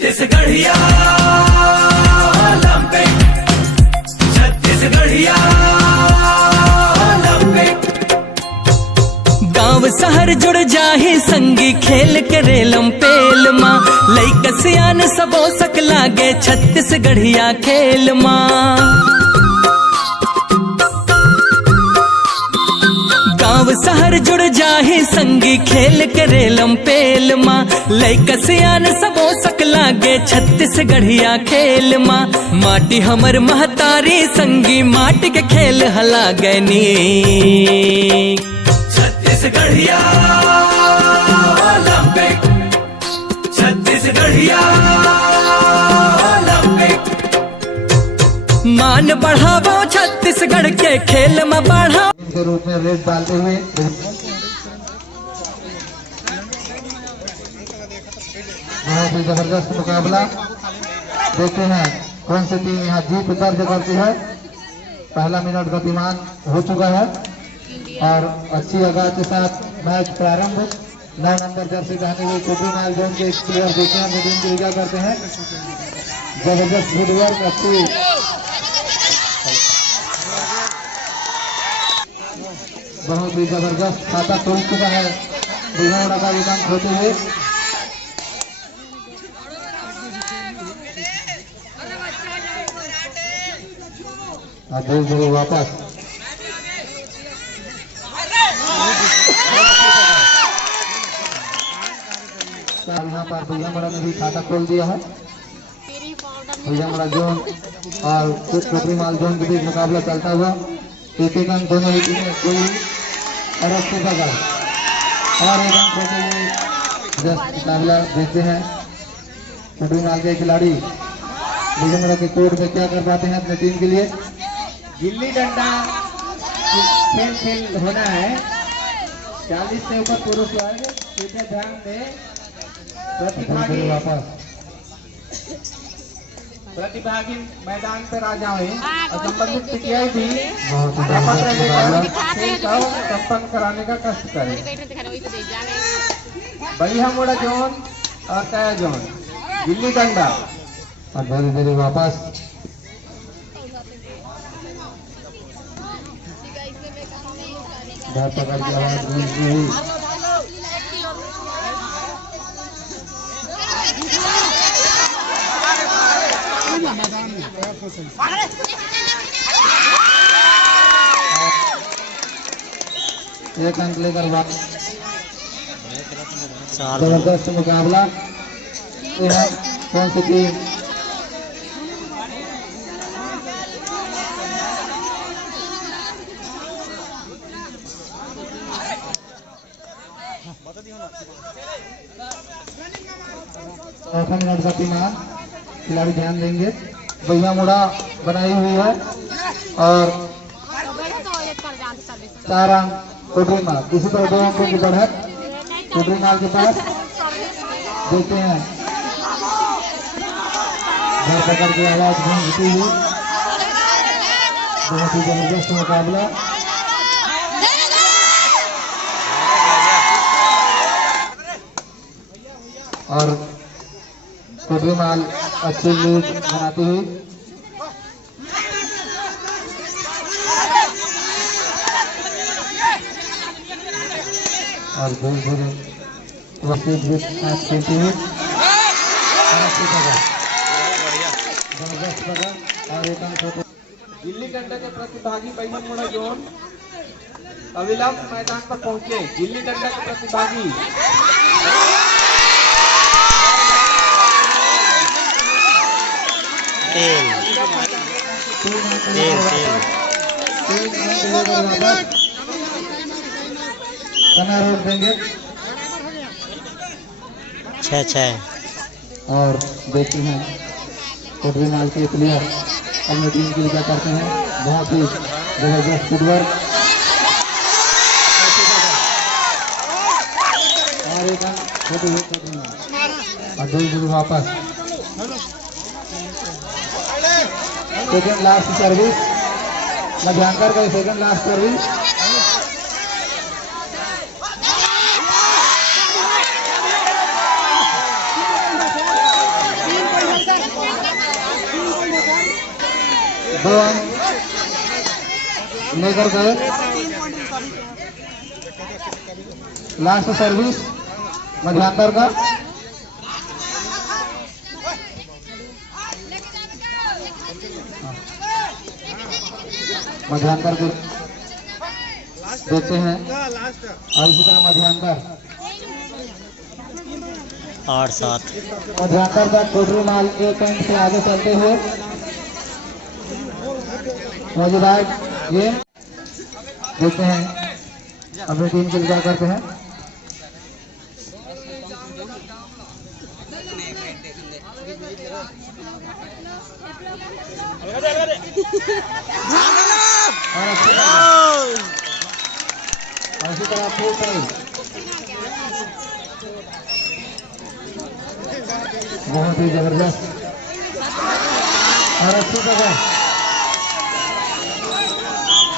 छत्तीसगढ़िया Olympic, छत्तीसगढ़िया Olympic. गांव शहर जुड़ जाही संगी खेल के रेलम पेल माँ, लइका सियान सबो सक लागे छत्तीसगढ़िया खेल माँ। गांव शहर जुड़ जाही संगी खेल के रेलम पेल माँ, लइका सियान सबो सक लागे छत्तीसगढ़िया खेल माँ। माटी हमर महतारी संगी माटी के खेल हला गनी। छत्तीसगढ़िया ओलंपिक, छत्तीसगढ़िया ओलंपिक। मान बढ़ावो छत्तीसगढ़ के खेल में बढ़ाओ के रूप में रेस डालते हुए बहुत ही जबरदस्त मुकाबला। देखते हैं कौन सी टीम यहाँ जीत दर्ज करती है। पहला मिनट गतिमान हो चुका है और अच्छी आगाज के साथ मैच प्रारंभ। 9 नंबर जर्सी पहने हुए कुटू माल जोन के प्लेयर देखते हैं अपनी टीम की पूजा करते हैं। जबरदस्त फुटवर्क, अच्छी बहुत ही जबरदस्त खाता तोड़ चुका है बिना का विकल्प होते हुए। धीरे धीरे वापस यहाँ पर भैया ने भी खाता खोल दिया है। भैया जोन और टोकरी माल जोन के बीच मुकाबला चलता हुआ। एक एक अंक दोनों ही टीमें कोई अरब से बगा और एक अंक होते हुए जस्ट मुकाबला देखते हैं टोकरी माल के खिलाड़ी भैया के कोर्ट में क्या कर पाते हैं अपने टीम के लिए। गिल्ली डंडा खेल होना है। 40 से ऊपर पुरुष वर्ग, सीधे ध्यान दे। प्रतिभागी मैदान पर आ जाए और संबंधित पीटीआई भी पत्र लेकर खेल को संपन्न कराने का कष्ट करें। बढ़िया मोड़ा जोन और तय जोन, गिल्ली डंडा और धीरे धीरे वापस घर पकड़ की आवाज गूंजती हुई। एक अंक लेकर वापस जबरदस्त मुकाबला। कौन सी टीम मिनट का टीमान खिलाड़ी ध्यान देंगे। भैया मुड़ा बनाई हुई है और 4 अंक टोटरी माल। इसी तरह 2 अंकों की बढ़त टोटरी माल के पास। देखते हैं घर पकड़ की आवाज गूंजती हुई। बहुत ही जबरदस्त मुकाबला। और टोटरी माल अच्छी लीड बनाती हुई। और धीरे धीरे खेलती हुई जबरदस्त पकड़ और एक अंक। गिल्ली डंडा के प्रतिभागी बैगन मोड़ा जोन अविलंब मैदान पर पहुंचे। गिल्ली डंडा के प्रतिभागी रोक देंगे 6-6 और देखते हैं टोटरी माल के प्लेयर अपनी टीम के लिए क्या करते हैं। बहुत ही जबरदस्त फुटवर्क और एक और धीरे वापस सेकंड लास्ट सर्विस मैं जानकर गए। सेकंड लास्ट सर्विस 2 अंक लेकर गए। लास्ट सर्विस मध्यांतर का। मध्यांतर को देखते हैं और इसी तरह मध्यांतर 8-7 मध्यांतर का टोटल माल 1 अंक से आगे चलते हुए मौजूदार ये देखते हैं अपनी टीम के विचार करते हैं। और इसी तरह बहुत ही जबरदस्त और अच्छी जगह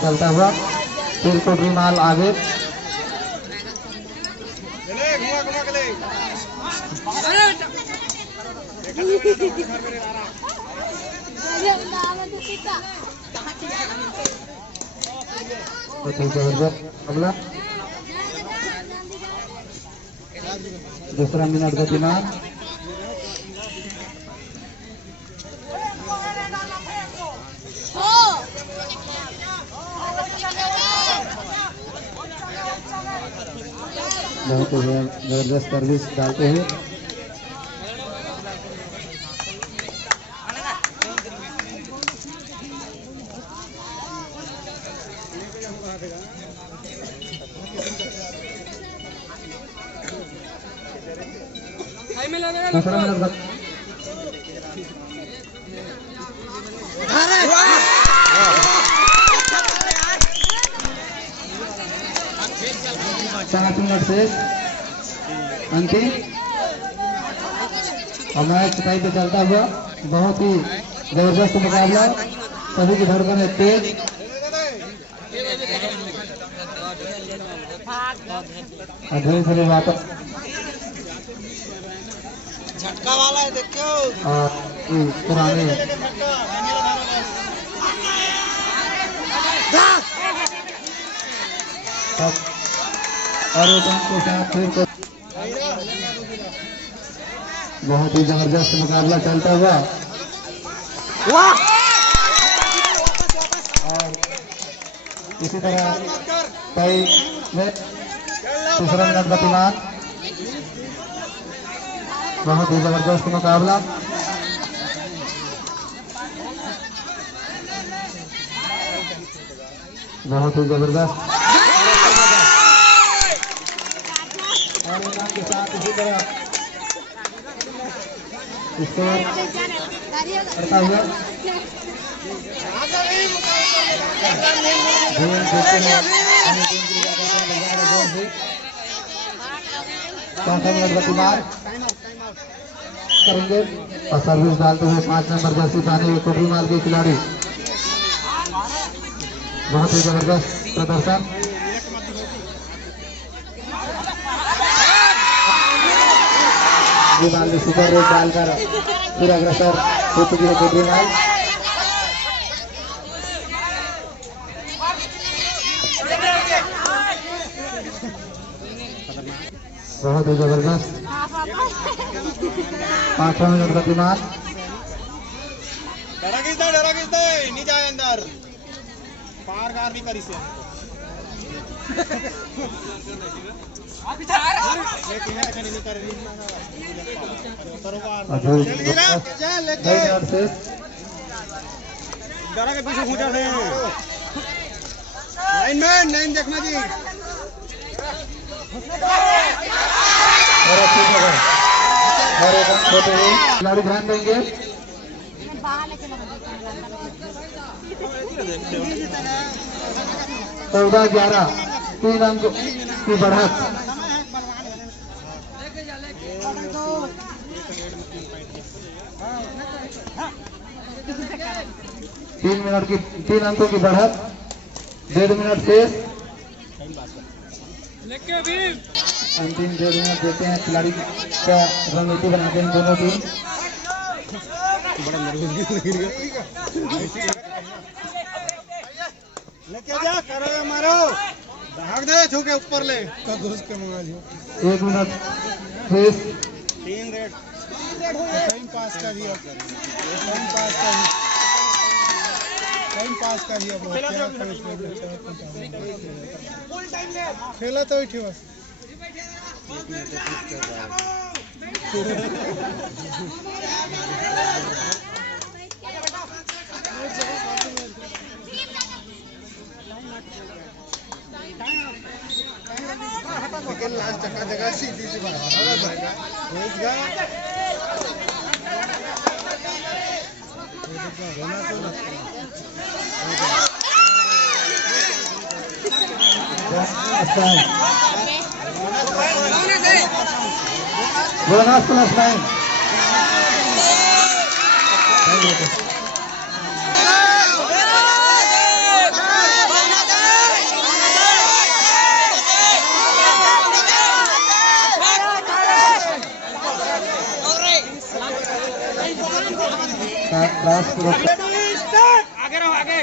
चलता हुआ फिर टोटल माल आगे। जबरदस्त अगला दूसरा मिनट गतिमान। बहुत जबरदस्त सर्विस डालते हुए दूसरा मिनट पाँच मिनट से अंतिम और मैच सफाई पे चलता हुआ बहुत ही जबरदस्त मुकाबला। सभी की धड़कन है तेज। और धीरे धीरे वापस झटका वाला है देखो। और पुराने और एक अंक के साथ फिर बहुत ही जबरदस्त मुकाबला चलता हुआ और इसी तरह कई दूसरा मिनट गतिमान। बहुत ही जबरदस्त मुकाबला। बहुत ही जबरदस्त और इनाम के साथ इसी तरह स्कोर करता हुआ चौथा मिनट गतिमान करेंगे और सर्विस डालते हुए 5 नंबर जर्सी पहने हुए टोटल माल के खिलाड़ी। बहुत ही जबरदस्त प्रदर्शन। माल में सुपर रेट डालकर फिर अग्रसर हो चुकी है टोटल माल। बहुत ही जबरदस्त 5 मिनट गतिमान। डरा किसदा नहीं जाए अंदर पार कार नहीं करी से डरा के पीछे घूचा थे लाइनमैन लाइन देखना जी। खिलाड़ी ध्यान देंगे। 14-11 3 अंक की बढ़त। तीन अंकों की बढ़त। 1.5 मिनट शेष। अंतिम 1.5 मिनट देते हैं। खिलाड़ी का रणनीति बनाते हैं दोनों टीम। लेके जा करो मारो भाग दे छूके ऊपर ले तो घुस के मंगा लियो 1 minute please 3 red time pass कर दिया टाइम पास कर दिया खेला तो ही बस लास्ट चक्का जगह सीधी सी बोनस प्लस 9 आगे रहो आगे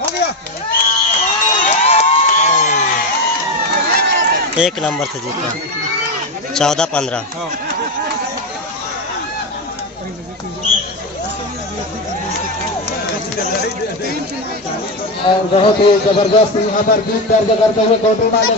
हो गया 1 नंबर से जीता 14-15। और बहुत ही जबरदस्त यहाँ पर जीत दर्ज करते हुए कोटू माले